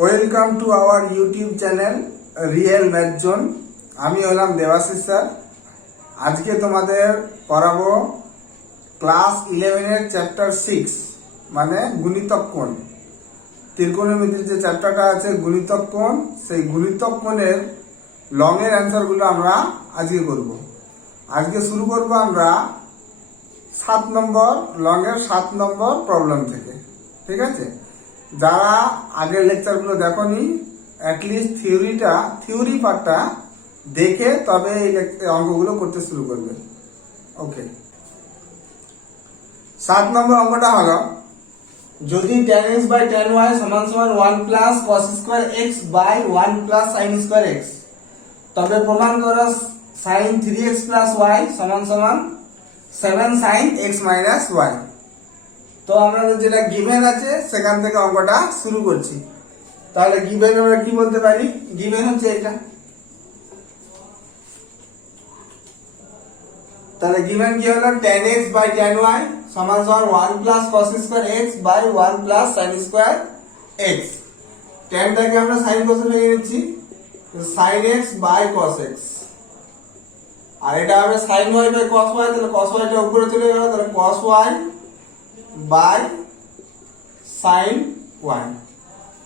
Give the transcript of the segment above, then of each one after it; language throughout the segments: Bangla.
Welcome to our YouTube channel real math zone. আমি হলাম দেবাশিস স্যার। আজকে তোমাদের পড়াবো ক্লাস 11-এর চ্যাপ্টার 6 মানে গুণিতক কোণ। ত্রিকোণমিতির যে চ্যাপ্টারটা আছে গুণিতক কোণ, সেই গুণিতক কোণের লং এর অ্যান্সারগুলো আমরা আজকে করব। আজকে শুরু করব আমরা 7 নম্বর লং এর 7 নম্বর প্রবলেম থেকে। ঠিক আছে, যারা আগের লেকচারগুলো দেখোনি অ্যাটলিস্ট থিওরি পার্টটা দেখে তবে এই অঙ্কগুলো করতে শুরু করবে। ওকে, 7 নম্বর অঙ্কটা হলো, যদি tan x by tan y সমান সমান 1 plus cos square x by 1 plus sin square x, তবে প্রমাণ করো sin 3x প্লাস y সমান সমান 7 sin x মাইনাস y। তো আমরা যেটা গিভেন আছে সেখান থেকে অঙ্কটা শুরু করছি। তাহলে গিভেন আমরা কি বলতে পারি? গিভেন হচ্ছে এটা। তাহলে গিভেন কি হলো? tan x by tan y সমান সমান 1 plus cos square x by 1 plus sin square x। tanটাকে আমরা sin cos এ ভেঙে নিচ্ছি, sin x by cos x। আর এটা হবে sin y by cos y, তাহলে cos y টা উপরে চলে গেল, তাহলে cos y by sin y।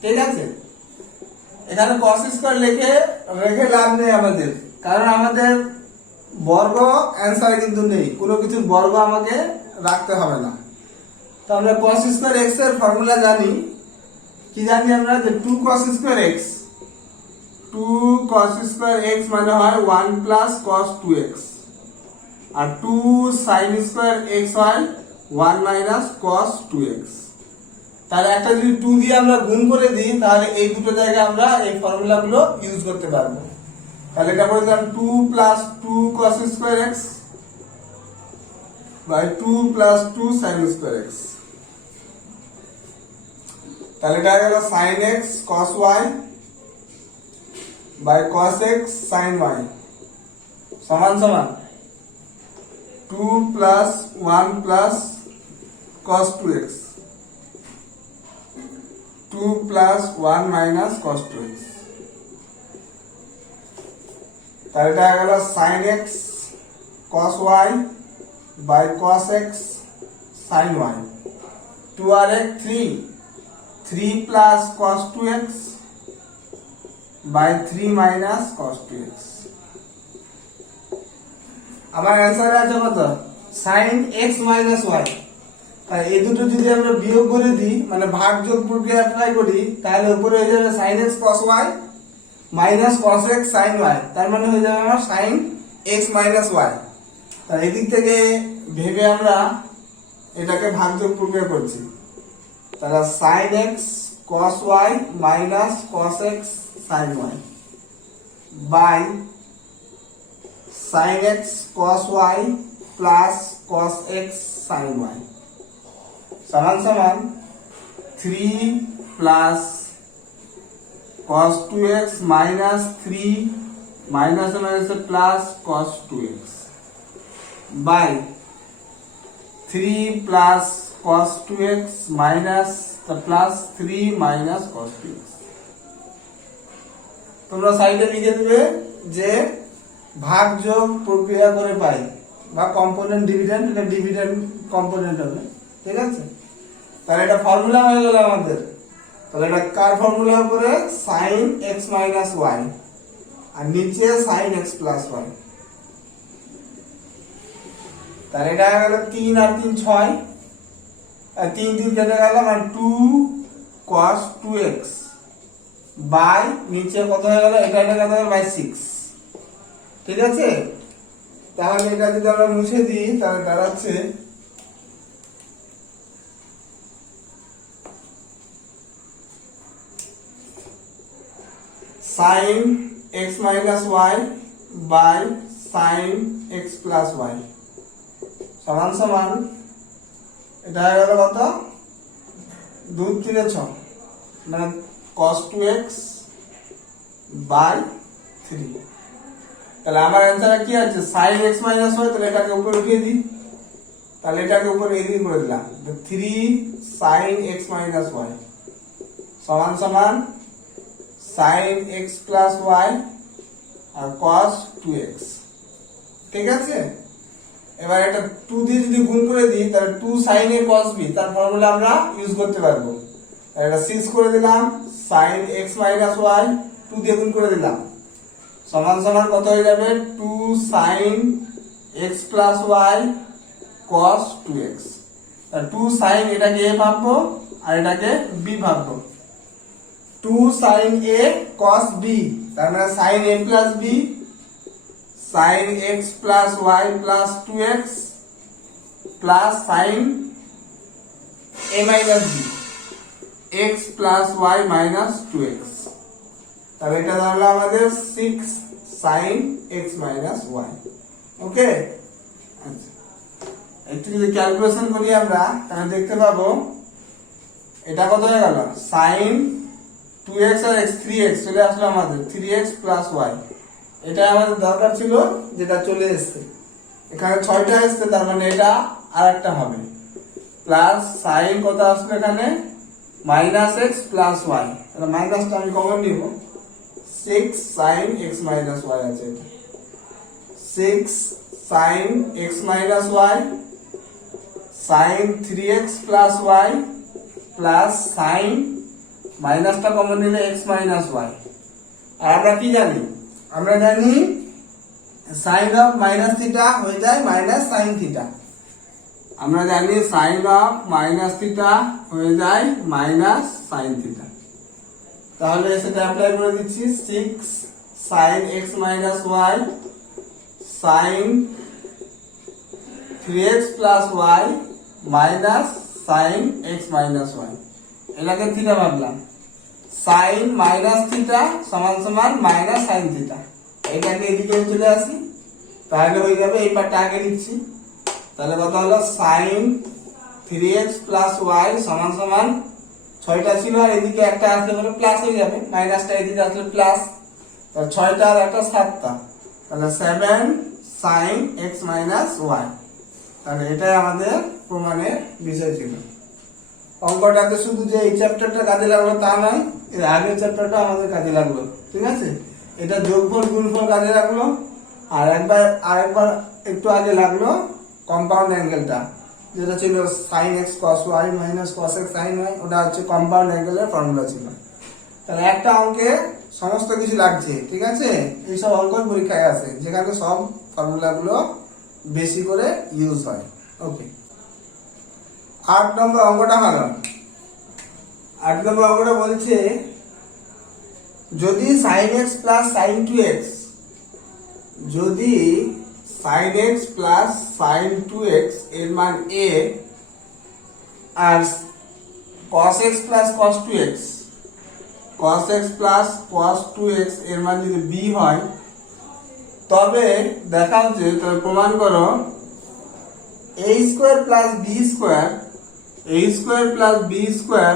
ঠিক আছে, এখানে cos স্কয়ার রেখে লাভ নেই আমাদের, কারণ আমাদের বর্গ অ্যান্সারে কিন্তু নেই, কোনো কিছুর বর্গ আমাকে রাখতে হবে না। তো আমরা cos স্কয়ার x এর ফর্মুলা জানি। কি জানি আমরা? যে 2 cos square x, 2 cos square x মানে হয় 1 প্লাস cos 2x, আর 2 sin স্কয়ার x হয় 1 মাইনাস cos 2x। তাহলে একটা যদি 2 দিয়ে আমরা গুণ করে দিই, তাহলে এই দুটো জায়গায় আমরা এই ফর্মুলাগুলো ইউজ করতে পারবো। তাহলে এটা করে দিলাম 2 plus 2 cos square x by 2 plus 2 sin square x। তাহলে এটা হলো sin x cos y by cos x sin y সমান সমান 2 plus 1 plus cos 2x, 2 plus 1 minus cos 2x। তাহলে এটা গেল sin x cos y by cos x sin y। 2 আর 1 3, 3 plus cos 2x by 3 minus cos 2x। আমার অ্যান্সার আছে কত? sin x minus y। আর এই দুটো যদি আমরা বিয়োগ করে দিই, মানে ভাগ যোগ প্রক্রিয়া অ্যাপ্লাই করি, তাহলে উপরে হয়ে যাবে sin x cos y minus cos x sin y, তার মানে হয়ে যাবে আমার sin x মাইনাস y। তাহলে এদিক থেকে ভেবে আমরা এটাকে ভাগ যোগ প্রক্রিয়া করছি। তাহলে sin x cos y minus cos x sin y by sin x cos y plus cos x sin y সমান সমান 3 plus cos 2x minus 3 minus plus cos 2x by 3 plus cos 2x minus plus 3 minus cos 2x। তোমরা সাইডে লিখে দিবে যে ভাগ যোগ প্রক্রিয়া করে পাই, বা কম্পোনেন্ট ডিভিডেন্ড, এটা ডিভিডেন্ড কম্পোনেন্ট হবে। ঠিক আছে, তাহলে এটা ফর্মুলা হয়ে গেল আমাদের। তাহলে এটা কার ফর্মুলা? উপরে sin x মাইনাস y আর নিচে sin x প্লাস y। তাহলে এটা হয়ে গেল 3 আর 3 6, আর 3 3 কেটে গেল, মানে 2 cos 2x বাই নিচে কত হয়ে গেল? এটা কত হয়ে গেল? বাই 6। ঠিক আছে, তাহলে এটা যদি আমরা মুছে দিই, তাহলে দাঁড়াচ্ছে sin x minus y by sin x plus y সমান সমান, এটা হয়ে গেল কত? 2 3 6, মানে cos 2x বাই 3। তাহলে আমার অ্যান্সার কি আছে? sin x minus y। তাহলে এটাকে উপরে উঠিয়ে দিই, তাহলে এটাকে উপরে এদিকে করে দিলাম, 3 sin x মাইনাস y সমান সমান সাইন এক্স প্লাস ওয়াই আর কস 2x। ঠিক আছে, এবার এটা 2 দিয়ে যদি গুণ করে দিই তাহলে 2 sin a cos b তার ফর্মুলা আমরা ইউজ করতে পারবো। এটা 6 করে দিলাম, sin x minus y 2 দিয়ে গুণ করে দিলাম, সমান সমান কত হয়ে যাবে 2 sin x plus y cos 2x। 2 sin এটাকে a ভাববো আর এটাকে b ভাববো। 2 sin a cos b তার মানে sin a plus b sin x plus y plus 2x plus sin a minus b x plus y minus 2x। তাহলে এটা দাঁড়ালো আমাদের 6 sin x minus y। ওকে, আচ্ছা একটু যদি ক্যালকুলেশন করি আমরা তাহলে দেখতে পাবো এটা কত হয়ে গেল sin 2x আর x 3x চলে আসলো আমাদের 3x plus y। এটা আমাদের দরকার ছিল যেটা চলে এসেছে, এখানে 6টা এসেছে তার মানে এটা আরেকটা হবে প্লাস sin কত আসবে এখানে minus x plus y। তাহলে মাইনাসটা আমি কমন নিব, 6 sin x minus y আছে এটা 6 sin x minus y sin 3x plus y plus sin মাইনাসটা কমন নিলে x minus y। আর আমরা কি জানি, আমরা জানি sin of minus theta হয়ে যায় minus sin theta। আমরা জানি sin of minus theta হয়ে যায় minus sin theta। তাহলে সেটা অ্যাপ্লাই করে দিচ্ছি 6 sin x minus y sin 3x plus y minus sin x minus y। এটাকে থিটা ভাবলাম, sin minus theta সমান সমান minus sin theta। এটাকে এদিকে চলে আসি তাহলে হয়ে যাবে, এই পার্টটা আগে লিখছি। তাহলে কত হলো sin 3x plus y সমান সমান 6টা ছিল আর এদিকে একটা আসলে বলে প্লাস হয়ে যাবে, মাইনাসটা এদিকে আসলে প্লাস, তাহলে 6টা আর একটা 7টা, তাহলে 7 sin x minus y। তাহলে এটাই আমাদের প্রমাণের বিষয় ছিল। অঙ্কটাতে শুধু যে এই চ্যাপ্টারটা কাজে লাগলো তা নয়, এর আগের চ্যাপ্টারটা আমাদের কাজে লাগলো। ঠিক আছে, এটা যোগফল গুণফল কাজে লাগলো, আর আরেকবার একটু আগে লাগলো কম্পাউন্ড অ্যাঙ্গেলটা, যেটা ছিল sin x cos y minus cos x sin y, ওটা হচ্ছে কম্পাউন্ড অ্যাঙ্গেলের ফর্মুলা ছিল। তাহলে একটা অঙ্কে সমস্ত কিছু লাগছে। ঠিক আছে, এইসব অঙ্ক পরীক্ষায় আছে যেখানে সব ফর্মুলাগুলো বেশি করে ইউজ হয়। ওকে, 8 নম্বর অঙ্কটা হলো, 8 নম্বর অঙ্কটা বলছে যদি sin x plus sin 2x, যদি sin x plus sin 2x এর মান a R cos x plus cos 2x, cos x plus cos 2x এর মান যদি b হয়, তবে দেখাও যে তাহলে প্রমাণ করো a square plus b square, a square plus b square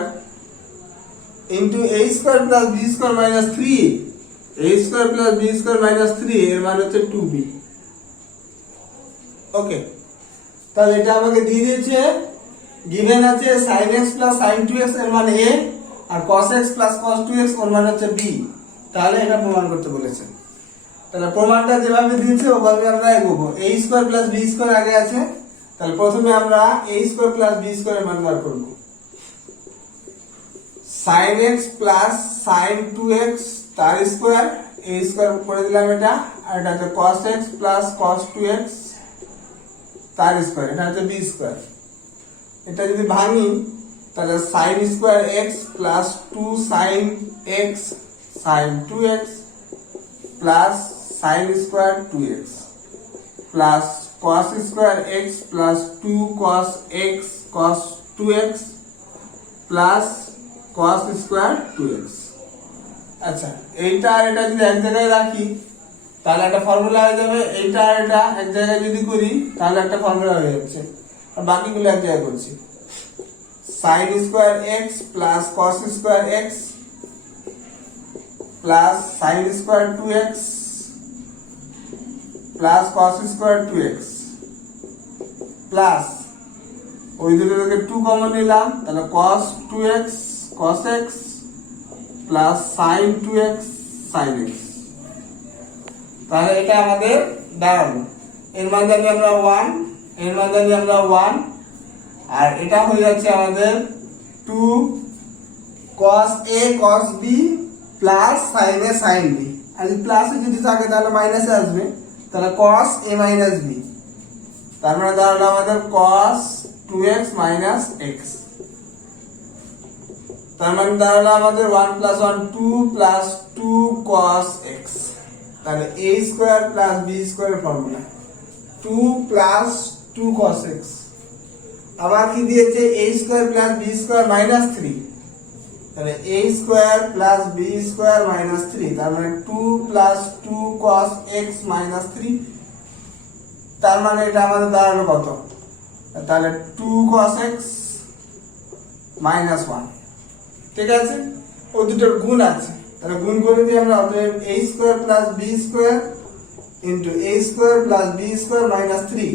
into a square plus b square minus 3, a square plus b square minus 3 এর মান হচ্ছে 2b। ওকে, তাহলে এটা আমাকে দিয়ে দিয়েছে, গিভেন আছে sin x plus sin 2x এর মান a R cos x plus cos 2x এর মান হচ্ছে b। তাহলে এটা প্রমাণ করতে বলেছে। তাহলে প্রমাণটা যেভাবে দিয়েছে ওভাবে আমরা এগোবো। a square plus b square আগে আছে, তাহলে প্রথমে আমরা a square plus b square এর মান বার করব। sin x plus sin 2x তার স্কয়ার, a স্কয়ার করে দিলাম এটা, আর এটা হচ্ছে cos x plus cos 2x তার স্কয়ার, এটা হচ্ছে b স্কয়ার। এটা যদি ভাঙি তাহলে sin square x plus 2 sin x sin 2x plus sin square 2x plus cos square x plus 2 cos x cos 2x plus cos square 2x। আচ্ছা, এইটা আর এটা যদি এক জায়গায় রাখি তাহলে একটা ফর্মুলা হয়ে যাবে, এইটা আর এটা এক জায়গায় যদি করি তাহলে একটা ফর্মুলা হয়ে যাচ্ছে, আর বাকিগুলো এক জায়গায় করছি। sin square x plus cos square x plus sin square 2x plus cos square 2x plus ওই দুটো থেকে 2 কমন নিলাম, তাহলে cos 2x cos x plus sine 2x sine x। তাহলে এটা আমাদের দাঁড়ালো, এর মান জানি আমরা 1, এর মান জানি আমরা 1, আর এটা হয়ে যাচ্ছে আমাদের 2 cos a cos b plus sin a sin b। আর প্লাসে যদি থাকে তাহলে মাইনাসে আসবে, তাহলে cos a minus b, তার মানে দাঁড়ালো আমাদের cos 2x minus x। তার মানে দাঁড়ালো আমাদের 1 plus 1 2 plus 2 cos x। তাহলে a square plus b square formula 2 plus 2 cos x। আবার কি দিয়েছে a square plus b square minus 3, তাহলে a square plus b square minus 3, তার মানে 2 plus 2 cos x মাইনাস 3। তার মানে এটা আমাদের দাঁড়ালো কত, তাহলে 2 cos x মাইনাস 1। ঠিক আছে, ও দুটোর গুণ আছে, তাহলে গুণ করে দিই আমরা, অতএব a square plus b square into a square plus b square minus 3,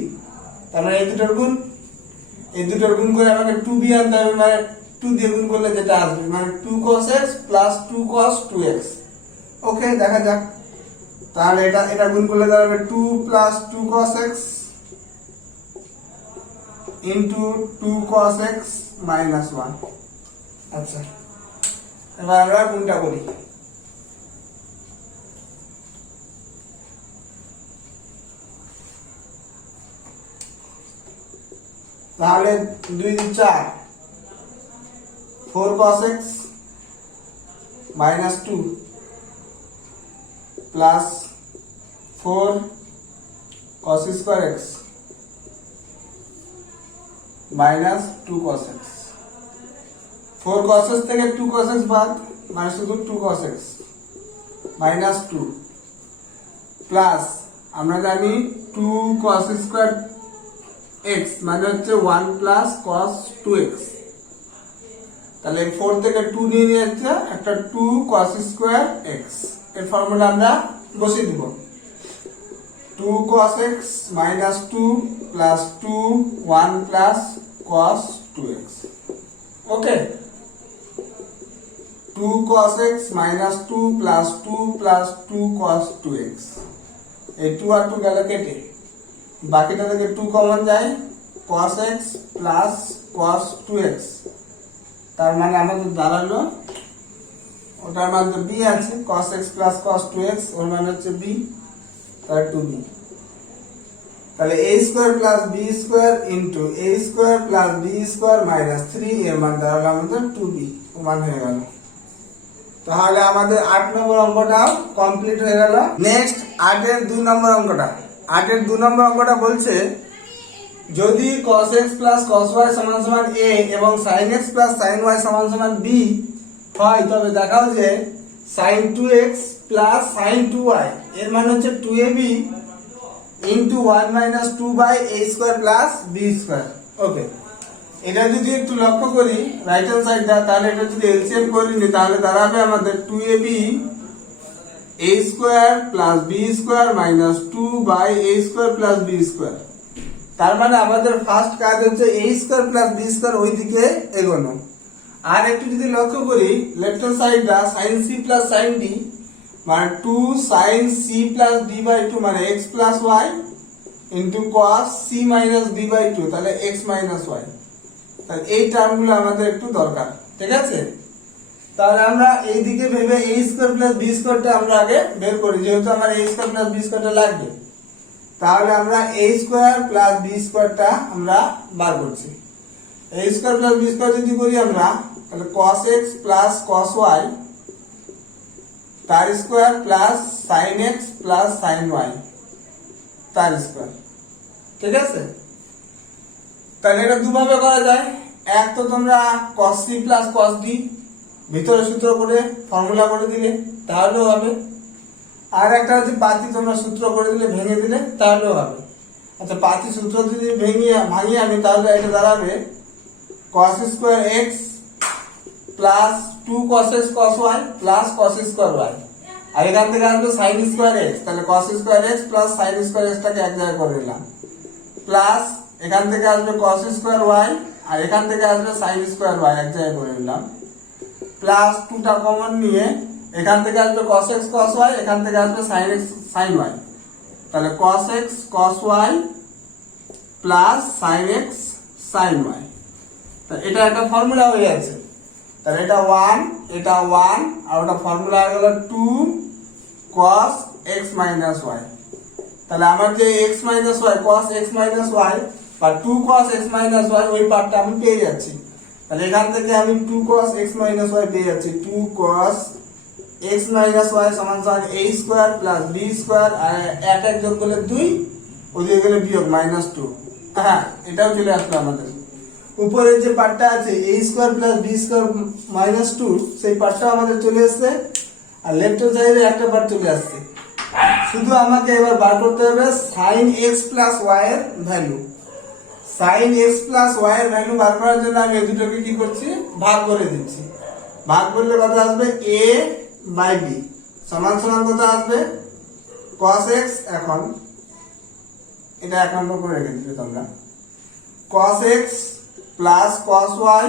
তার মানে এই দুটোর গুণ, এই দুটোর গুণ করে আমাকে 2b আনতে হবে, মানে 2 দিয়ে গুণ করলে যেটা আসবে মানে 2 cos x plus 2 cos 2x। ওকে, দেখা যাক, তাহলে এটা গুণ করলে দাঁড়াবে 2 plus 2 cos x into 2 cos x minus 1। আচ্ছা, এবার আমরা গুণটা করি। তাহলে 2 2 4 4 cos x minus 2 plus 4 cos square x minus 2 cos x। 4 cos x থেকে 2 cos x বাদ, মানে শুধু 2 cos x minus 2 প্লাস আমরা জানি 2 cos square x মানে হচ্ছে 1 plus cos 2x। তাহলে 4 থেকে 2 নিয়ে যাচ্ছে, একটা 2 cos square x, এর ফর্মুলা আমরা বসিয়ে দিব, 2 cos x minus 2 plus 2 1 plus cos 2x। ওকে, 2 cos x minus 2 plus 2 plus 2 cos 2x, এই 2 আর 2 গেল কেটে, বাকিটা থেকে 2 কমন যায়, cos x plus cos 2x। তার মানে আমাদের দাঁড়ালো, ওটার মধ্যে b আছে, cos x plus cos 2x, ওর মানে হচ্ছে b, তার 2b। তাহলে a square plus b square into a square plus b square minus 3, এর মান দাঁড়ালো আমাদের 2b, মান হয়ে গেল। তাহলে আমাদের 8 নম্বর অঙ্কটাও কমপ্লিট হয়ে গেল। নেক্সট 8 এর 2 নম্বর অঙ্কটা। 8 এর 2 নম্বর অঙ্কটা বলছে যদি cos x plus cos y সমান সমান a এবং sin x plus sin y সমান সমান b হয়, তবে দেখাও যে sin 2x plus sin 2y এর মান হচ্ছে 2ab into 1 minus 2 by a square plus b square। ওকে, এটা যদি একটু লক্ষ্য করি রাইট হ্যান্ড সাইডটা, তাহলে এটা যদি এলসিএম করে নিই তাহলে দাঁড়াবে আমাদের 2ab a square plus b square minus 2 by a square plus b square। তার মানে আমাদের ফার্স্ট কাজ হচ্ছে a square plus b square ওই দিকে এগোনো। আর একটু যদি লক্ষ্য করি লেফট হ্যান্ড সাইডটা sin c plus sin d মানে 2 sin c plus d by 2 মানে x plus y into cos c minus d by 2, তাহলে x মাইনাস y। তাহলে এই টার্মগুলো আমাদের একটু দরকার, ঠিক আছে। তাহলে আমরা এই দিকে ভেবে a স্কয়ার প্লাস b স্কয়ারটা আমরা আগে বের করি, যেহেতু আমার a স্কয়ার প্লাস b স্কয়ারটা লাগবে। তাহলে আমরা a স্কয়ার প্লাস b স্কয়ারটা আমরা বার করছি। a square plus b square যদি করি আমরা, তাহলে cos x plus cos y তার square plus sin x plus sin y তার স্কয়ার, ঠিক আছে। তাহলে এটা দুভাবে করা যায়, এক তো তোমরা cos c plus cos d ভিতরে সূত্র করে ফর্মুলা করে দিলে তাহলেও হবে, আর একটা হচ্ছে পাতি তোমরা সূত্র করে দিলে ভেঙে দিলে তাহলেও হবে। আচ্ছা, পাতি সূত্র যদি ভাঙিয়ে আমি, তাহলে এটা দাঁড়াবে cos square x plus 2 cos x cos y plus cos square y, আর এখান থেকে আসবে sin স্কয়ার x, তাহলে cos square x plus sin square x টাকে এক জায়গায় করে নিলাম, প্লাস এখান থেকে আসবে cos স্কয়ার y আর এখান থেকে আসবে sin স্কয়ার y এক জায়গায় করে নিলাম, প্লাস 2টা কমন নিয়ে এখান থেকে আসবে cos x cos y, এখান থেকে আসবে sin x sin y, তাহলে cos x cos y plus sin x sin y। তাহলে এটা একটা ফর্মুলা হয়ে যাচ্ছে। তাহলে এটা 1 এটা 1 আর ওটা ফর্মুলা হয়ে গেল 2 cos x minus y। তাহলে আমার যে x minus y cos x minus y বা 2 cos x minus y ওই পার্টটা আমি পেয়ে যাচ্ছি। তাহলে এখান থেকে আমি 2 cos x minus y পেয়ে যাচ্ছি। 2 cos x minus y সমান সমান a square plus b square আর এক এক যোগ করলে 2, ওদিকে গেলে বিয়োগ -2। হ্যাঁ, এটাও চলে আসলো আমাদের। উপরের যে পার্টটা আছে a square plus b square -2 সেই পার্টটা আমাদের চলে আসছে, আর লেফট সাইডে একটা পার্ট চলে আসছে। শুধু আমাকে এবার বার করতে হবে sin x plus y এর value. sin x plus y এর ভ্যালু বার করার জন্য আমি এই দুটোকে কি করছি, ভাগ করে দিচ্ছি। ভাগ করলে কত আসবে a বাই b সমান সমান কত আসবে cos x, এখন এটা এক নম্বর করে রেখে দিবে তোমরা, cos x plus cos y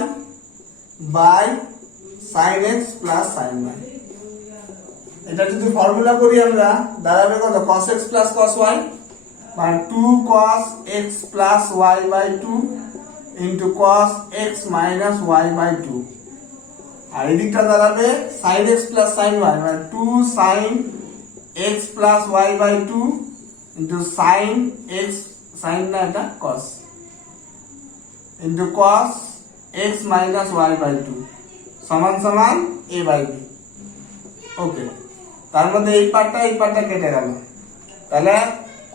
by sin x plus sin y। এটা যদি ফর্মুলা করি আমরা দাঁড়াবে কত cos x plus cos y মানে 2 cos x plus y by 2 into cos x minus y by 2, আর এদিকটা দাঁড়াবে sin x plus sin y মানে 2 sin x plus y by 2 into sin x sin না এটা cos into cos x minus y by 2 সমান সমান a by b। ওকে, তার মধ্যে এই পার্টটা কেটে গেল। তাহলে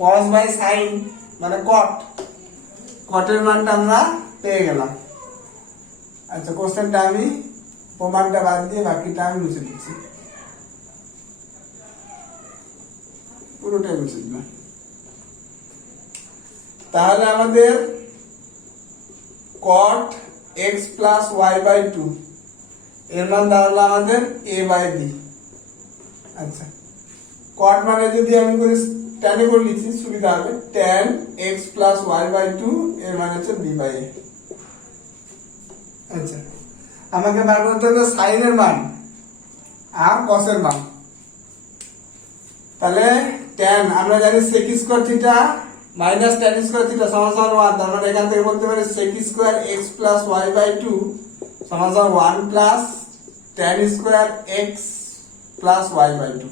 cos বাই sin মানে cot এর মানটা আমরা পেয়ে গেলাম। আচ্ছা, কোশ্চেনটা আমি প্রমাণটা বাদ দিয়ে বাকিটা আমি মুছে দিচ্ছি, পুরোটাই মুছে দিলাম। তাহলে আমাদের cot x plus y by 2 এর মান দাঁড়ালো আমাদের a by b। আচ্ছা, cot মানে যদি আমি করি tan এ করে লিখি সুবিধা হবে, tan x plus y by 2 এর মান হচ্ছে b by a। আচ্ছা, আমাকে বার করতে হবে sin এর মান আর cos এর মান। তাহলে tan আমরা জানি sec square theta minus tan square theta সমান সমান 1, তার মানে এখান থেকে বলতে পারি sec square x plus y by 2 সমান সমান 1 plus tan square x plus y by 2,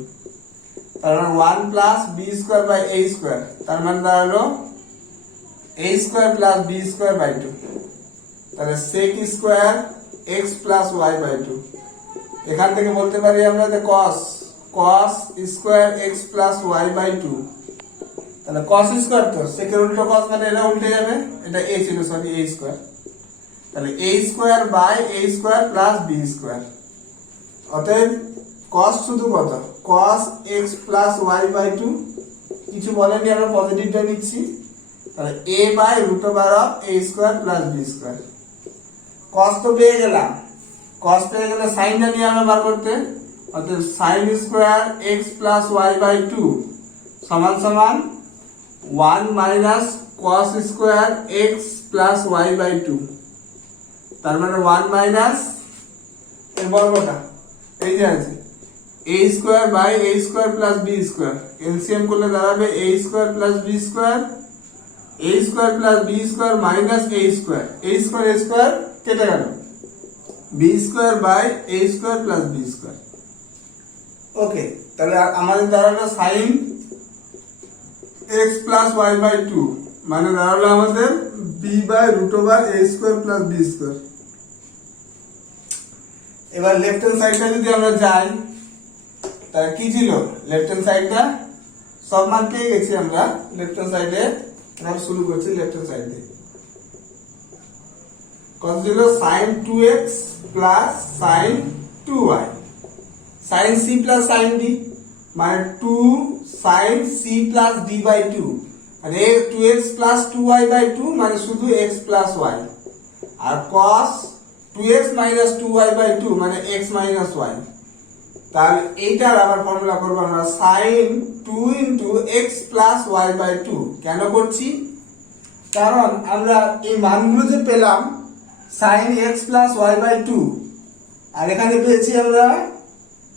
তার মানে 1 plus b square by a square, তার মানে দাঁড়ালো a square plus b square by 2। তাহলে sec square x plus y by 2, এখান থেকে বলতে পারি আমরা যে cos square x plus y by 2, তাহলে cos স্কয়ার তো sec এর উল্টো cos মানে এটা উল্টে যাবে, এটা a ছিল সরি a স্কয়ার, তাহলে a square by a square plus b square. অতএব cos শুধু কত cos x plus y by 2, কিছু বলেনি আমরা পজিটিভটা নিচ্ছি, তাহলে a by root over of a square plus b square. cos তো পেয়ে গেলাম, cos পেয়ে গেলে সাইনটা নিয়ে আমরা বার করতে, অতএব sin square x plus y by 2 সমান সমান 1 minus cos square x plus y by 2, তার মানে 1 মাইনাস এর বর্গটা এই যে আছে a square by a square plus b square, LCM করলে দাঁড়াবে a square plus b square, a square plus b square minus a square, a square কেটে গেল, b square by a square plus b square. Okay, তাহলে আমাদের দাঁড়ালো sin x plus y by 2 মানে দাঁড়ালো আমাদের b by root over a square plus b square. এবার লেফট হ্যান্ড সাইডটা যদি আমরা যাই তাহলে কি ছিল, লেফট হ্যান্ড সাইডটা সব মান পেয়ে গেছি আমরা। লেফট হ্যান্ড সাইডে আমরা শুরু করছি, লেফট হ্যান্ড সাইড দিয়ে কত ছিল sin 2x plus sin 2y, sin c plus sin d মানে 2 sin c plus d by 2, R 2x plus 2y by 2 মানে শুধু x plus y, R cos 2x minus 2y by 2 মানে x minus y। তাহলে এইটার আবার ফর্মুলা করব আমরা sin 2 into x plus y by 2। কেন করছি, কারণ আমরা এই মানগুলো যে পেলাম sin x plus y by 2 আর এখানে পেয়েছি আমরা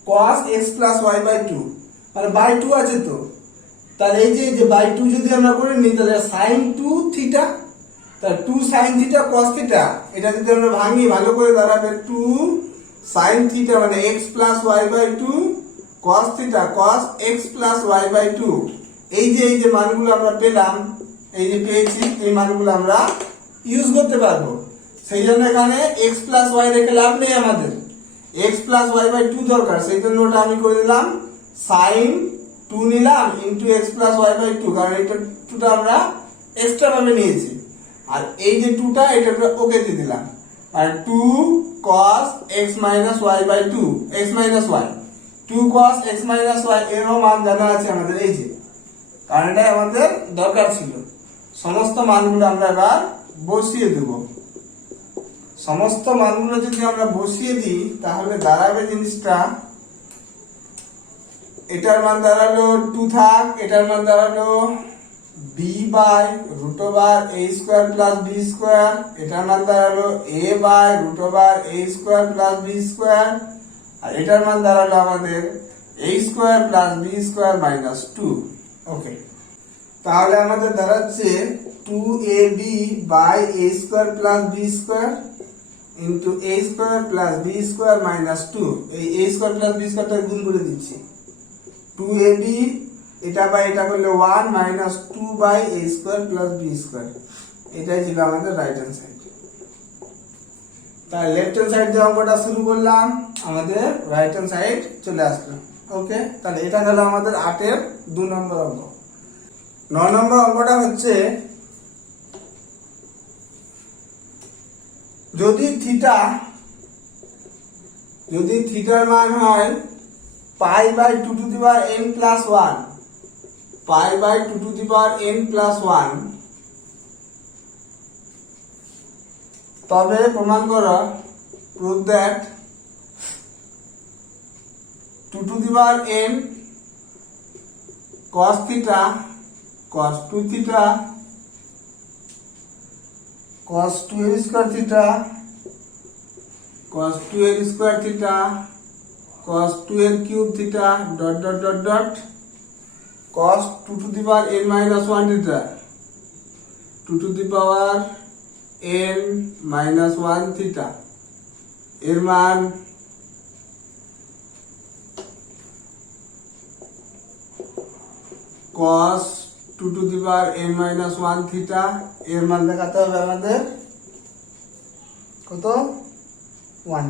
cos x plus y by 2, মানে বাই 2 আছে তো, তাহলে এই যে বাই 2 যদি আমরা করে নিই তাহলে sin 2 থিটা, তাহলে 2 sin থিটা cos থিটা, এটা যদি আমরা ভাঙি ভালো করে দাঁড়াবে 2 sin থিটা মানে x plus y by 2 cos theta cos x plus y by 2। এই যে মানগুলো আমরা পেলাম, এই যে পেয়েছি, এই মানগুলো আমরা ইউজ করতে পারবো। সেই জন্য এখানে x plus y রেখে লাভ নেই, আমাদের x plus y by 2 দরকার, সেই জন্য ওটা আমি করে দিলাম sin 2 নিলাম into x plus y by 2, কারণ এটা 2টা আমরা এক্সট্রা ভাবে নিয়েছি, আর এই যে 2টা এটা ওকে দিয়ে দিলাম, আর 2 cos x minus y by 2 x minus y 2 cos x minus y এরও মান জানা আছে আমাদের, এই যে, কারণ এটাই আমাদের দরকার ছিল। সমস্ত মানগুলো আমরা এবার বসিয়ে দেব। সমস্ত মানগুলো যদি আমরা বসিয়ে দিই তাহলে দাঁড়াবে জিনিসটা, এটার মান দাঁড়ালো 2 থাক, এটার মান দাঁড়ালো b by root over a square plus b square, এটার মান দাঁড়ালো a by root over a square plus b square, আর এটার মান দাঁড়ালো আমাদের a square plus b square minus 2। Okay, তাহলে আমাদের দাঁড়াচ্ছে 2ab by a square plus b square into a square plus b square minus 2। এই a স্কয়ার প্লাস b স্কয়ারটা গুণ করে দিচ্ছি, 2ab এটা বাই এটা করলে 1 minus 2 by a square plus b square. এটাই ছিল আমাদের রাইট হ্যান্ড সাইড। তাহলে লেফট হ্যান্ড সাইড দিয়ে অঙ্কটা শুরু করলাম, আমাদের রাইট হ্যান্ড সাইড চলে আসলো। ওকে, তাহলে এটা হলো আমাদের 8 এর 2 নম্বর অঙ্ক। 9 নম্বর অঙ্কটা হচ্ছে, যদি থিটার মান হয় pi by 2 to the power n plus 1, pi by 2 to the power n plus 1, তবে প্রমাণ করো prove that 2 to the power n cos theta cos 2 theta cos 2 square theta cos 2 square theta cos 2 cube theta dot dot dot dot cos 2 to the power n minus 1 theta 2 to the power n minus 1 theta এর মান cos 2 to the power n minus 1 theta এর মান দেখাতে হবে আমাদের কত 1।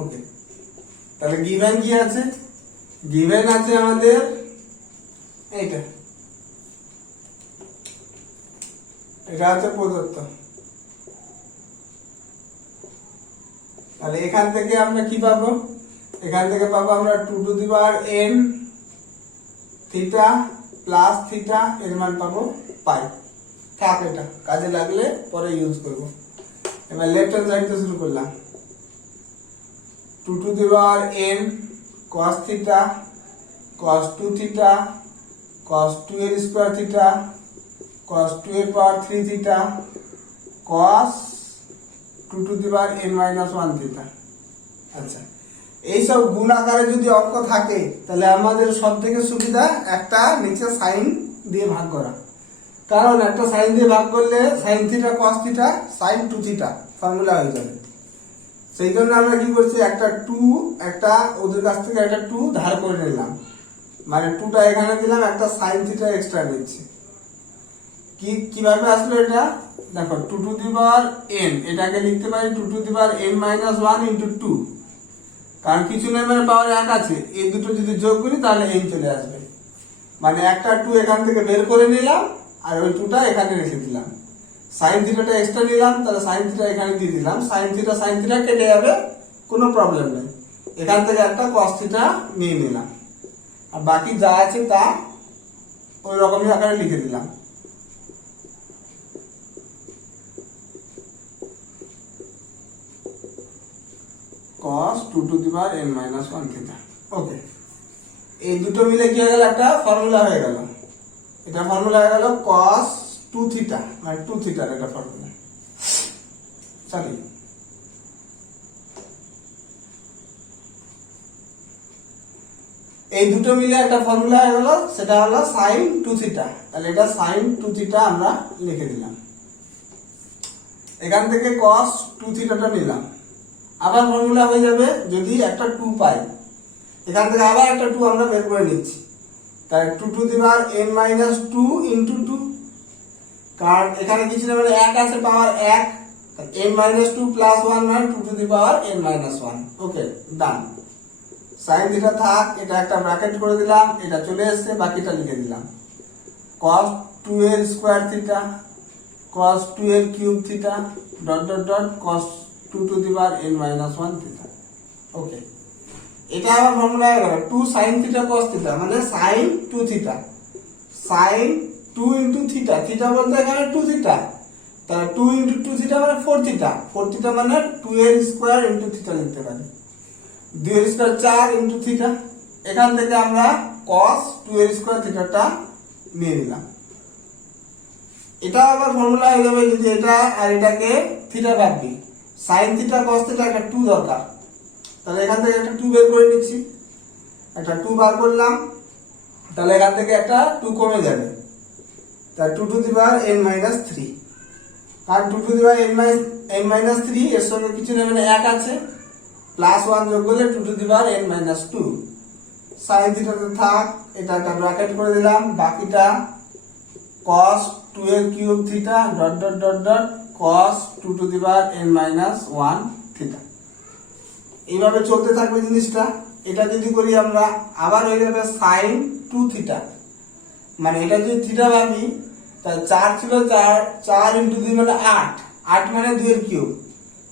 ওকে, তাহলে গিভেন কি আছে? গিভেন আছে আমাদের এইটা, এটা আছে প্রদত্ত। তাহলে এখান থেকে আমরা কি পাবো? এখান থেকে পাবো আমরা 2 to the power n theta plus theta এর মান পাবো পাই। থাক, এটা কাজে লাগলে পরে ইউজ করব। এবার লেফট হ্যান্ড সাইড থেকে শুরু করলাম, 2 to the power n cos theta cos 2 theta cos 2 এর স্কয়ার থিটা cos 2 এর পাওয়ার 3 theta cos 2 to the power n minus 1 theta. আচ্ছা, এই সব গুণ আকারে যদি অঙ্ক থাকে তাহলে আমাদের সবথেকে সুবিধা একটা নিচে সাইন দিয়ে ভাগ করা, কারণ একটা সাইন দিয়ে ভাগ করলে sin theta cos theta sin 2 theta formula হয়ে যাবে। সেই জন্য আমরা কি করছি, একটা 2 একটা ওদের কাছ থেকে একটা 2 ধার করে নিলাম, মানে 2টা এখানে দিলাম, একটা sin থিটা এক্সট্রা নিচ্ছি। কিভাবে আসলো এটা দেখো, 2 টু দি পাওয়ার n এটাকে লিখতে পারি 2 to the power n minus 1 into 2, কারণ কিছু নেই মানে পাওয়ার 1 আছে, এই দুটো যদি যোগ করি তাহলে n চলে আসবে, মানে একটা 2 এখান থেকে বের করে নিলাম আর ওই 2টা এখানে রেখে দিলাম। sin থিটাটা এক্সট্রা নিলাম, তাহলে sin থিটা এখানে দিয়ে দিলাম, sin থিটা কেটে যাবে, কোনো প্রবলেম নেই। এখান থেকে একটা cos থিটা নিয়ে নিলাম, আর বাকি যা আছে তা ওই রকমই আকারে লিখে দিলাম। cos 2 to the power n minus 1 theta. Okay, এই দুটো মিলে কি হয়ে গেল, একটা ফর্মুলা হয়ে গেল। এটা ফর্মুলা হয়ে গেল cos 2 থিটা, মানে 2 থিটার এটা ফর্মুলা। সরি, এই দুটো মিলে একটা ফর্মুলা হয়ে গেল, সেটা হলো সাইন 2 থিটা। তাহলে এটা সাইন 2 থিটা আমরা লিখে দিলাম। এখান থেকে cos 2 থিটাটা নিলাম, আবার ফর্মুলা হয়ে যাবে যদি একটা 2 পাই, এখান থেকে আবার একটা 2 আমরা বের করে নিচ্ছি। তাহলে 2 to the power n minus 2 into 2, কারণ এখানে কিছু না মানে 1 আছে, পাওয়ার 1, n মাইনাস 2 প্লাস 1 মানে 2 to the power n minus 1। Okay, done. Sine theta থাক, এটা একটা ব্র্যাকেট করে দিলাম, এটা চলে এসেছে, বাকিটা লিখে দিলাম। cos 2l square theta, cos 2l cube theta, dot dot dot cos 2 to the power n minus 1 theta. Okay, এটা আবার ফর্মুলা হয়ে গেল 2 sin থিটা cos থিটা মানে sin 2 theta, sin 2 into theta, theta বলতে এখানে 2 থিটা, তাহলে 2 ইনটু 2 থিটা মানে 4 থিটা, 4 থিটা মানে 2l স্কয়ার ইনটু থিটা লিখতে পারি, 2l স্কয়ার 4 ইনটু থিটা। এখান থেকে আমরা cos 2l স্কয়ার থিটাটা নিয়ে নিলাম। এটা আবার ফর্মুলা হয়ে যাবে যদি এটা আর এটাকে থিটা ভাববি, sin থিটা cos থিটা একটা 2 দরকার, তাহলে এখান থেকে একটা 2 বের করে নিচ্ছি, একটা 2 বার করলাম, তাহলে এখান থেকে একটা 2 কমে যাবে, তাহলে 2 to the power n minus 3, আর 2 to the power n minus 3 এর সঙ্গে কিছু না মানে 1 আছে, প্লাস 1 যোগ করলে 2 to the power n minus 2। sin থিটাতে থাক, এটা একটা ব্র্যাকেট করে দিলাম, বাকিটা cos 2l cube theta dot dot dot dot cos 2 to the power n minus 1 theta. এইভাবে চলতে থাকবে জিনিসটা। এটা যদি করি আমরা আবার হয়ে যাবে sin 2 থিটা, মানে এটা যদি থিটা ভাবি তাহলে 4 ছিল 4 ইনটু 2 মানে 8, 8 মানে 2 এর কিউব,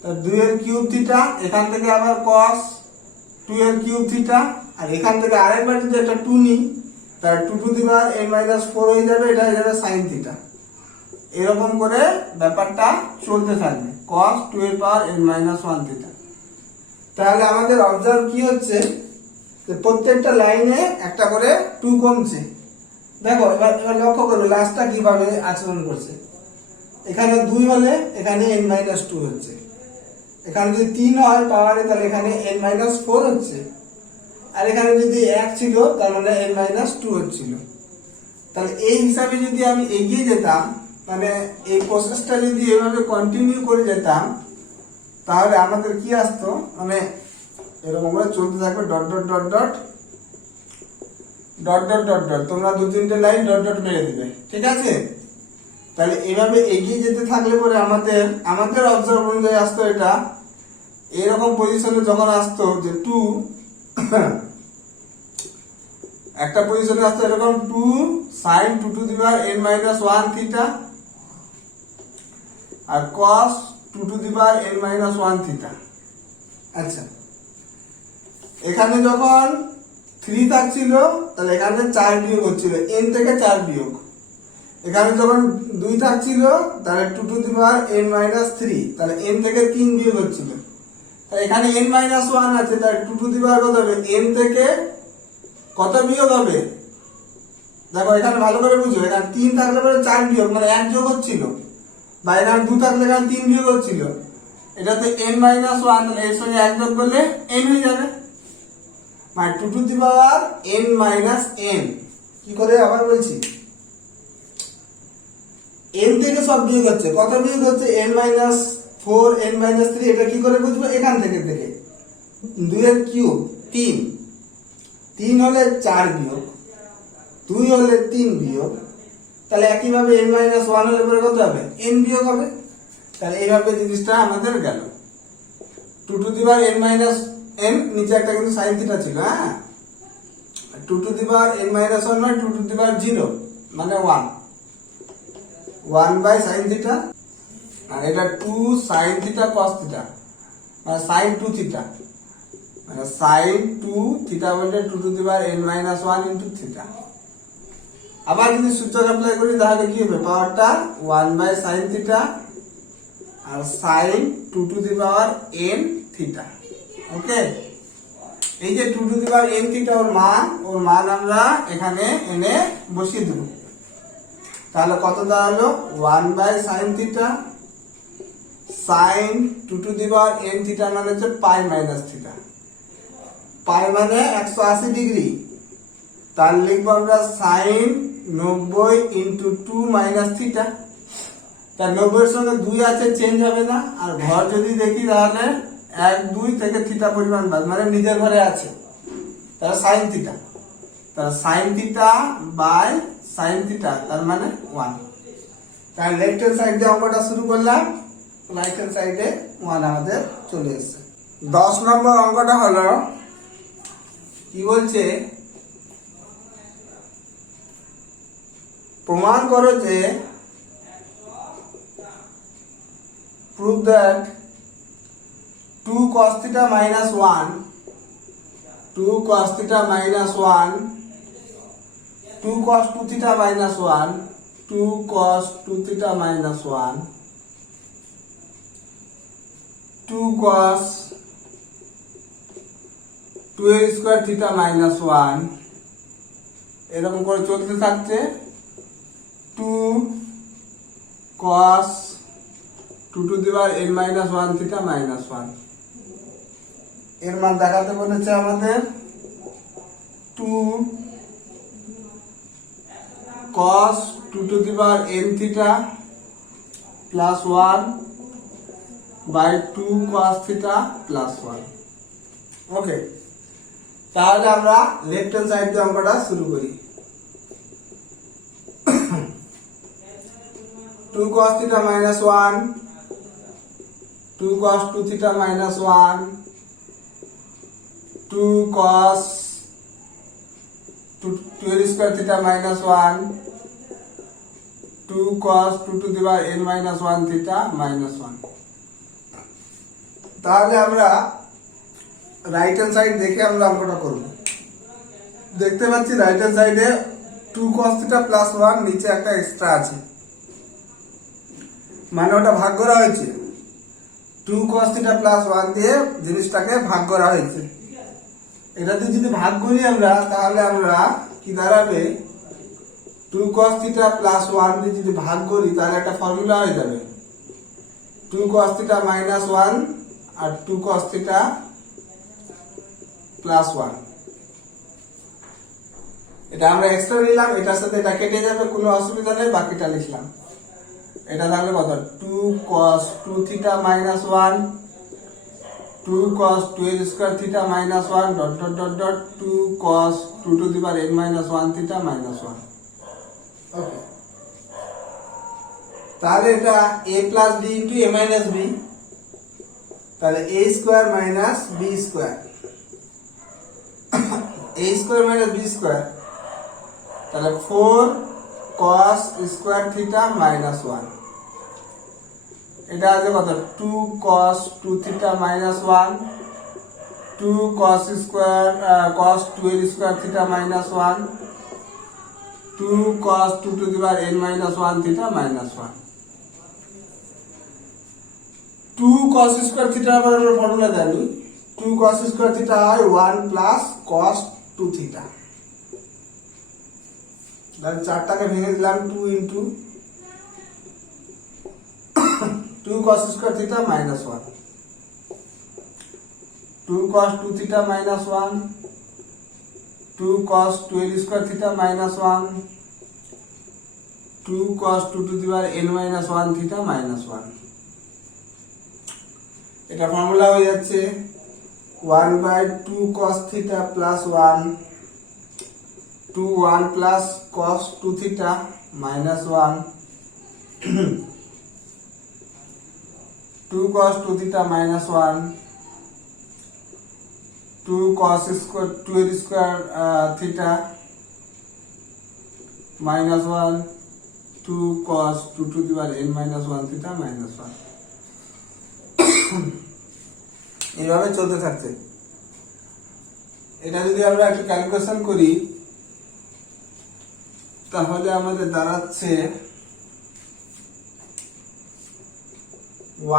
তাহলে 2 এর কিউব থিটা, এখান থেকে আবার cos 2 এর কিউব থিটা, আর এখান থেকে আরেকবার যদি একটা 2 নিই তাহলে 2 to the power n minus 4 হয়ে যাবে, এটা হয়ে যাবে sin থিটা। এরকম করে ব্যাপারটা চলতে থাকবে cos 2 এর পাওয়ার n মাইনাস 1 থিটা। তাহলে আমাদের অবজার্ভ কি হচ্ছে যে প্রত্যেকটা লাইনে একটা করে 2 কমছে। দেখো এবার লক্ষ্য করবে লাস্টটা কিভাবে আচরণ করছে। এখানে 2 হলে এখানে n মাইনাস 2 হচ্ছে, এখানে যদি 3 হয় পাওয়ারে তাহলে এখানে n মাইনাস 4 হচ্ছে, আর এখানে যদি 1 ছিল তার মানে n মাইনাস 2 হচ্ছিল। তাহলে এই হিসাবে যদি আমি এগিয়ে যেতাম, মানে এই প্রসেসটা যদি এভাবে কন্টিনিউ করে যেতাম, তাহলে আমাদের কি আসতো, মানে এরকম করে চলতে থাকবে dot dot dot dot dot dot dot dot, তোমরা 2-3টে লাইন ডট ডট মেরে দিবে, ঠিক আছে। তাহলে এইভাবে এগিয়ে যেতে থাকলে পরে আমাদের অবজার্ভ অনুযায়ী আসতো এটা এরকম পজিশনে যখন আসতো যে 2 একটা পজিশনে আসতো এরকম 2 sin 2 to the power n minus 1 theta আর cos 2 to the power n minus 1 theta. আচ্ছা, এখানে যখন 3 থাকছিল তাহলে এখানে 4 বিয়োগ হচ্ছিল, n থেকে 4 বিয়োগ। এখানে যখন 2 থাকছিল তাহলে 2 to the power n minus 3, তাহলে n থেকে 3 বিয়োগ হচ্ছিল। তাহলে এখানে n মাইনাস 1 আছে, তাহলে 2 টু দি পাওয়ার কত হবে, n থেকে কত বিয়োগ হবে। দেখো এখানে ভালো করে বুঝো, এখানে 3 থাকলে পরে 4 বিয়োগ মানে 1 যোগ হচ্ছিল, বা এখানে 2 থাকলে এখানে 3 বিয়োগ হচ্ছিল, এটাতে n মাইনাস 1, তাহলে এর সঙ্গে 1 যোগ করলে n হয়ে যাবে, মানে 2 to the power n minus n। কি করে আবার বলছি, n থেকে সব বিয়োগ হচ্ছে, কত বিয়োগ হচ্ছে, n মাইনাস 4 n মাইনাস 3, এটা কি করে বুঝবো, এখান থেকে 2 এর কিউব 3, 3 হলে 4 বিয়োগ, 2 হলে 3 বিয়োগ, তাহলে একইভাবে n মাইনাস 1 হলে পরে কত হবে, n বিয়োগ হবে। তাহলে এইভাবে জিনিসটা আমাদের গেল 2 to the power n minus n, নিচে একটা কিন্তু sin থিটা ছিল, হ্যাঁ 2 to the power n minus 1 নয়, 2 টু দি পাওয়ার 0 মানে 1 বাই sin থিটা, আর এটা 2 sin থিটা cos থিটা মানে sin 2 থিটা, মানে sin 2 থিটা বলতে 2 to the power n minus 1 into theta. আবার যদি সূত্র অ্যাপ্লাই করি তাহলে কি হবে, পাওয়ারটা 1 বাই sin থিটা আর sin 2 to the power n theta. Okay, এই যে 2 to the power n theta ওর মান আমরা এখানে এনে বসিয়ে দেব, তাহলে কত দাঁড়ালো 1 by sin theta sin 2 to the power n theta মানে হচ্ছে পাই মাইনাস থিটা, পাই মানে 180 ডিগ্রি, তার লিখবো আমরা সাইন 90 ইন্টু 2 মাইনাস থিটা। তার 90 এর সঙ্গে 2 আছে, চেঞ্জ হবে না। আর ঘর যদি দেখি তাহলে 1 2 থেকে থিটা পরিমাণ বাদ, মানে নিজের ঘরে আছে, তাহলে সাইন থিটা। তাহলে sine theta by sine theta তার মানে 1। তাহলে লেফট হ্যান্ড সাইড দিয়ে অঙ্কটা শুরু করলাম, রাইট হ্যান্ড সাইডে 1 আমাদের চলে এসেছে। 10 নম্বর অঙ্কটা হলো কি বলছে, প্রমাণ করো যে prove that 2 cos theta minus 1 2 cos theta minus 1 2 cos 2 theta minus 1 2 cos 2 theta minus 1 2 cos 2 square theta minus 1 এরকম করে চলতে থাকছে। 2 cos 2 to the power n minus 1 theta minus 1 এর মান দেখাতে বলেছে আমাদের। 2 cos 2 to the power n theta plus 1 by 2 cos theta plus 1। ওকে, তাহলে আমরা লেফট হ্যান্ড সাইড দিয়ে অঙ্কটা শুরু করি। 2 cos theta minus 1 2 cos 2 theta minus 1 2 cos 2 square theta minus 1 2 cos 2 to the power n minus 1 theta minus 1। তাহলে আমরা রাইট হ্যান্ড সাইড দেখে আমরা অঙ্কটা করব। দেখতে পাচ্ছি রাইট হ্যান্ড সাইডে 2 cos theta plus 1 নিচে একটা এক্সট্রা আছে, মানে ওটা ভাগ করা হয়েছে। 2 cos theta plus 1 দিয়ে জিনিসটাকে ভাগ করা হয়েছে। এটাতে যদি ভাগ করি আমরা, তাহলে আমরা কি দাঁড়াবে, 2 cos theta plus 1 দিয়ে যদি ভাগ করি তাহলে একটা ফর্মুলা হয়ে যাবে 2 cos theta minus 1 আর 2 cos theta plus 1। এটা আমরা এক্সট্রা নিলাম, এটার সাথে এটা কেটে যাবে, কোনো অসুবিধা নেই, বাকিটা লিখলাম। এটা থাকলে কত, 2 cos 2 theta minus 1 2 cos 2 square theta minus 1 dot dot dot dot 2 cos 2 to the power n minus 1 theta minus 1। ওকে, তাহলে এটা a plus b into a minus b, তাহলে a square minus b square a square minus b square, তাহলে 4 cos square theta minus 1। এটা আছে কত, 2 cos 2 theta minus 1 2 cos square cos 2 square theta minus 1 2 cos 2 to the power n minus 1 theta minus 1। 2 cos square theta এর ফর্মুলা জানি, 2 cos square theta হয় 1 plus cos 2 theta। তাহলে চারটাকে ভেঙে দিলাম, 2 into 2 cos square theta minus 1 2 cos 2 theta minus 1 2 cos 2 square theta minus 1 2 cos 2 to the power n minus 1 theta minus 1। এটা ফর্মুলা হয়ে যাচ্ছে 1 by 2 cos theta plus 1 2 1 plus cos 2 theta minus 1 2 cos 2 theta minus 1 2 cos square 2 square theta minus 1 2 cos 2 to the power n minus 1 theta minus 1। এইভাবে চলতে থাকছে। এটা যদি আমরা একটু ক্যালকুলেশন করি তাহলে আমাদের দাঁড়াচ্ছে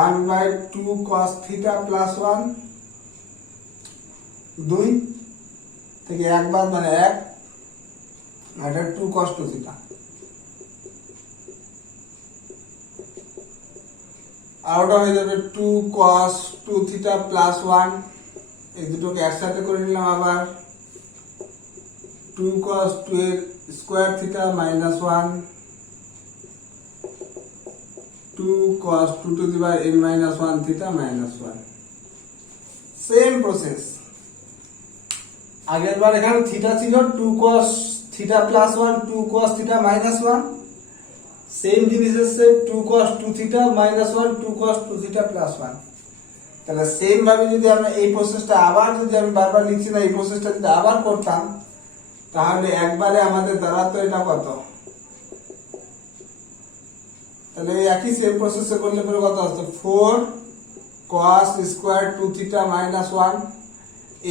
1 by 2 cos theta plus 1 2 থেকে 1 বাদ মানে 1 আর এটা 2 cos 2 theta। আর ওটা হয়ে যাবে 2 cos 2 theta plus 1, এই দুটোকে একসাথে করে নিলাম আবার 2 cos 2 এর square theta minus 1 2 cos 2 to the power n minus 1 theta minus 1। Same process, আগের বার এখানে থিটা ছিল 2 cos theta plus 1 2 cos theta minus 1, same জিনিস এসছে 2 cos 2 theta minus 1 2 cos 2 theta plus 1। তাহলে সেম ভাবে যদি আমরা এই প্রসেসটা আবার, যদি আমি বারবার লিখছি না, এই প্রসেসটা যদি আবার করতাম, তাহলে একবারে আমাদের দাঁড়াতো এটা কত, তাহলে এই একই সেম প্রসেসে করলে পরে কত আসতো 4 cos square 2 theta minus 1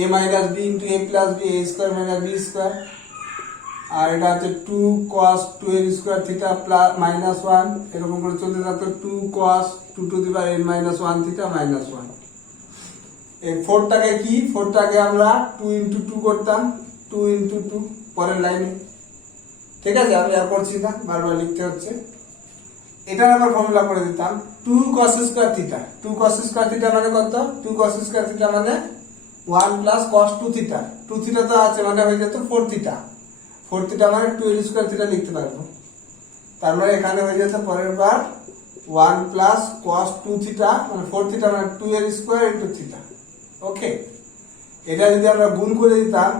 a minus b into a plus b a square minus b square, আর এটা হচ্ছে 2 cos 2 এর স্কয়ার থিটা প্লাস মাইনাস 1, এরকম করে চলতে থাকতো 2 cos 2 to the power n minus 1 theta minus 1। এই 4 টাকে কি, 4 টাকে আমরা 2 ইনটু 2 করতাম, 2 ইনটু 2 পরের লাইনে, ঠিক আছে, আমি আর করছি না, বারবার লিখতে হচ্ছে। এটা আবার ফর্মুলা করে দিতাম 2 cos square theta, 2 cos square theta মানে কত, 2 cos স্কয়ার থিটা মানে 1 প্লাস cos 2 থিটা, 2 থিটা তো আছে মানে হয়ে যেত 4 থিটা, 4 থিটা মানে 2 এর স্কয়ার থিটা লিখতে পারবো। তার মানে এখানে হয়ে যেত পরের বার 1 প্লাস cos 2 থিটা মানে 4 থিটা মানে 2 এর স্কয়ার ইনটু থিটা। ওকে, এটা যদি আমরা গুণ করে দিতাম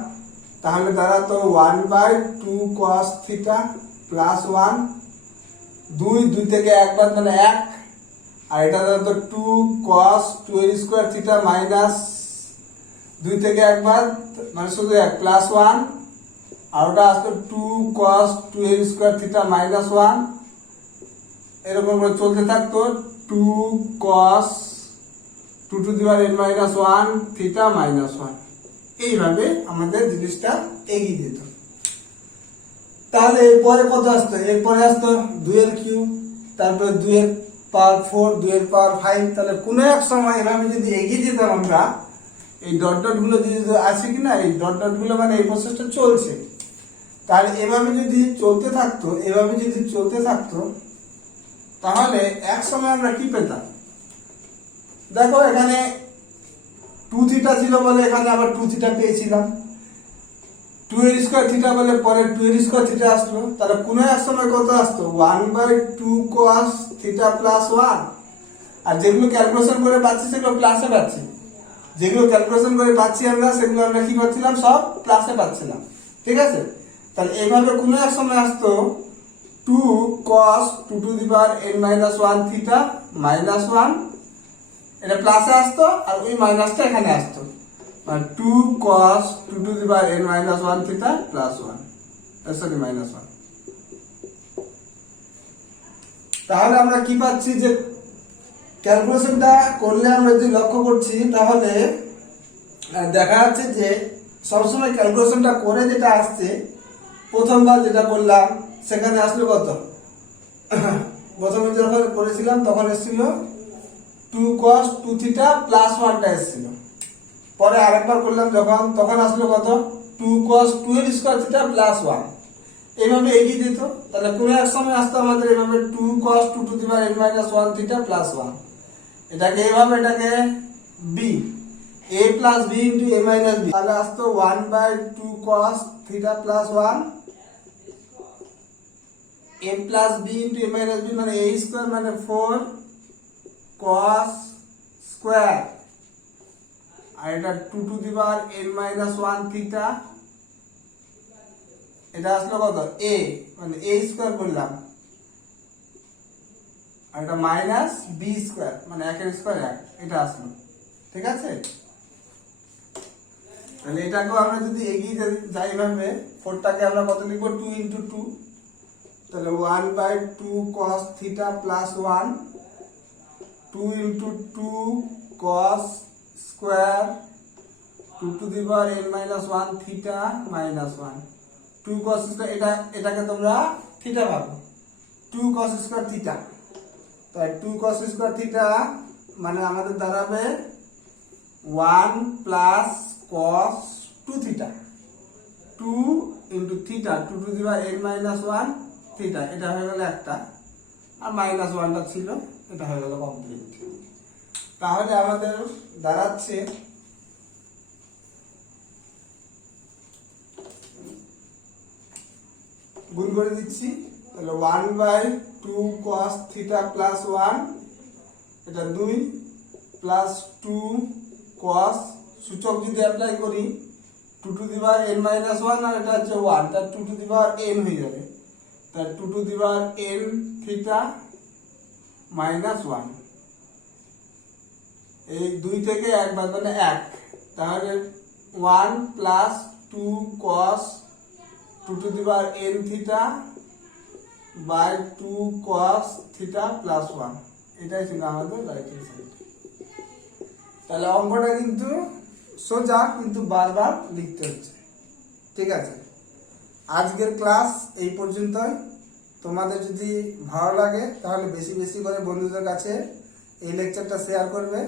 তাহলে দাঁড়াতো 1/2 cos থিটা প্লাস 1, 2 থেকে 1 বাদ মানে 1, আর এটা দাঁড়াতো 2 cos 2 এর স্কয়ার থিটা মাইনাস 2 থেকে 1 বাদ মানে শুধু 1 প্লাস 1, আর ওটা আসতো 2 cos 2 এর স্কয়ার থিটা মাইনাস 1, এরকম করে চলতে থাকতো 2 cos 2 to the power n minus 1 theta minus 1। এইভাবে আমাদের জিনিসটা এগিয়ে যেত। তাহলে এরপরে কত আসতো, এরপরে আসতো 2 এর কিউব, তারপরে 2 এর পাওয়ার 4, 2 এর পাওয়ার 5। তাহলে কোনো এক সময় এভাবে যদি এগিয়ে যেতাম আমরা, এই ডট ডট গুলো যদি আসে কিনা, এই ডট ডট গুলো মানে এই প্রসেসটা চলছে, তাহলে এভাবে যদি চলতে থাকতো, এভাবে যদি চলতে থাকতো, তাহলে এক সময় আমরা কি পেতাম, দেখো এখানে 2 থিটা ছিল বলে এখানে আবার 2 থিটা পেয়েছিলাম, 2 এর স্কয়ার থিটা বলে পরে 2 এর স্কয়ার থিটা আসলো, তাহলে কোনো এক সময় কত আসতো 1/2 cos থিটা প্লাস 1, আর যেগুলো ক্যালকুলেশন করে পাচ্ছি সেগুলো প্লাসে পাচ্ছি, যেগুলো ক্যালকুলেশন করে পাচ্ছি আমরা সেগুলো আমরা কি পাচ্ছিলাম, সব প্লাসে পাচ্ছিলাম, ঠিক আছে। তাহলে এইভাবে কোনো এক সময় আসতো 2 cos 2 to the power n minus 1 theta minus 1, এটা প্লাসে আসতো আর ওই মাইনাসটা এখানে আসতো, মানে 2 cos 2 to the power n minus 1 theta plus 1, sorry minus 1। তাহলে আমরা কি পাচ্ছি যে ক্যালকুলেশনটা করলে আমরা যদি লক্ষ্য করছি, তাহলে দেখা যাচ্ছে যে সবসময় ক্যালকুলেশনটা করে যেটা আসছে, প্রথমবার যেটা করলাম সেখানে আসলো কত, প্রথমে যখন করেছিলাম তখন এসেছিল 2 cos 2 থিটা প্লাস 1টা এসেছিল, পরে আরেকবার করলাম যখন, তখন আসলো কত 2 cos 2 এর স্কয়ার থিটা প্লাস 1, এইভাবে এগিয়ে যেত। তাহলে কোনো এক সময় আসতো আমাদের এইভাবে 2 cos 2 to the power n minus 1 theta plus 1, এটাকে এইভাবে, এটাকে b a plus b into a minus b, তাহলে আসতো 1/2 cos theta plus 1 a plus b into a minus b মানে a স্কয়ার মানে 4 cos স্কয়ার, আর এটা 2 to the power n minus 1 theta, এটা আসলো কত a মানে a স্কয়ার করলাম, আর এটা মাইনাস b স্কয়ার মানে 1 এর স্কয়ার 1, এটা আসলো, ঠিক আছে। তাহলে এটাকেও আমরা যদি এগিয়ে যাই ভাবে, 4 টাকে আমরা কত লিখবো 2 ইনটু 2, তাহলে 1/2 cos theta plus 1 2 into 2 cos square 2 to the power n minus 1 theta minus 1, 2 cos square, এটাকে তোমরা থিটা ভাবো, 2 cos স্কয়ার থিটা, তাই 2 cos স্কয়ার থিটা মানে আমাদের দাঁড়াবে 1 plus cos 2 theta, 2 into theta 2 to the power n minus 1 theta, এটা হয়ে গেল একটা, আর মাইনাস 1টা ছিল, এটা হয়ে গেল কমপ্লিট। তাহলে আমাদের দাঁড়াচ্ছে গুণ করে দিচ্ছি, তাহলে 1/2 cos থিটা প্লাস 1, এটা 2 প্লাস 2 cos, সূচক যদি অ্যাপ্লাই করি 2 to the power n minus 1 আর এটা হচ্ছে 1, তার 2 টু দি পাওয়ার n হয়ে যাবে, তার 2 to the power n theta minus 1, এই 2 থেকে 1 বাদ মানে 1, তাহলে 1 plus 2 cos 2 to the power n theta by 2 cos theta plus 1, এটাই ছিল আমাদের রাইট হ্যান্ড সাইড। তাহলে অঙ্কটা কিন্তু সোজা, কিন্তু বারবার লিখতে হচ্ছে। ঠিক আছে, আজকের ক্লাস এই পর্যন্তই। তোমাদের যদি ভালো লাগে তাহলে বেশি বেশি করে বন্ধুদের কাছে এই লেকচারটা শেয়ার করবে।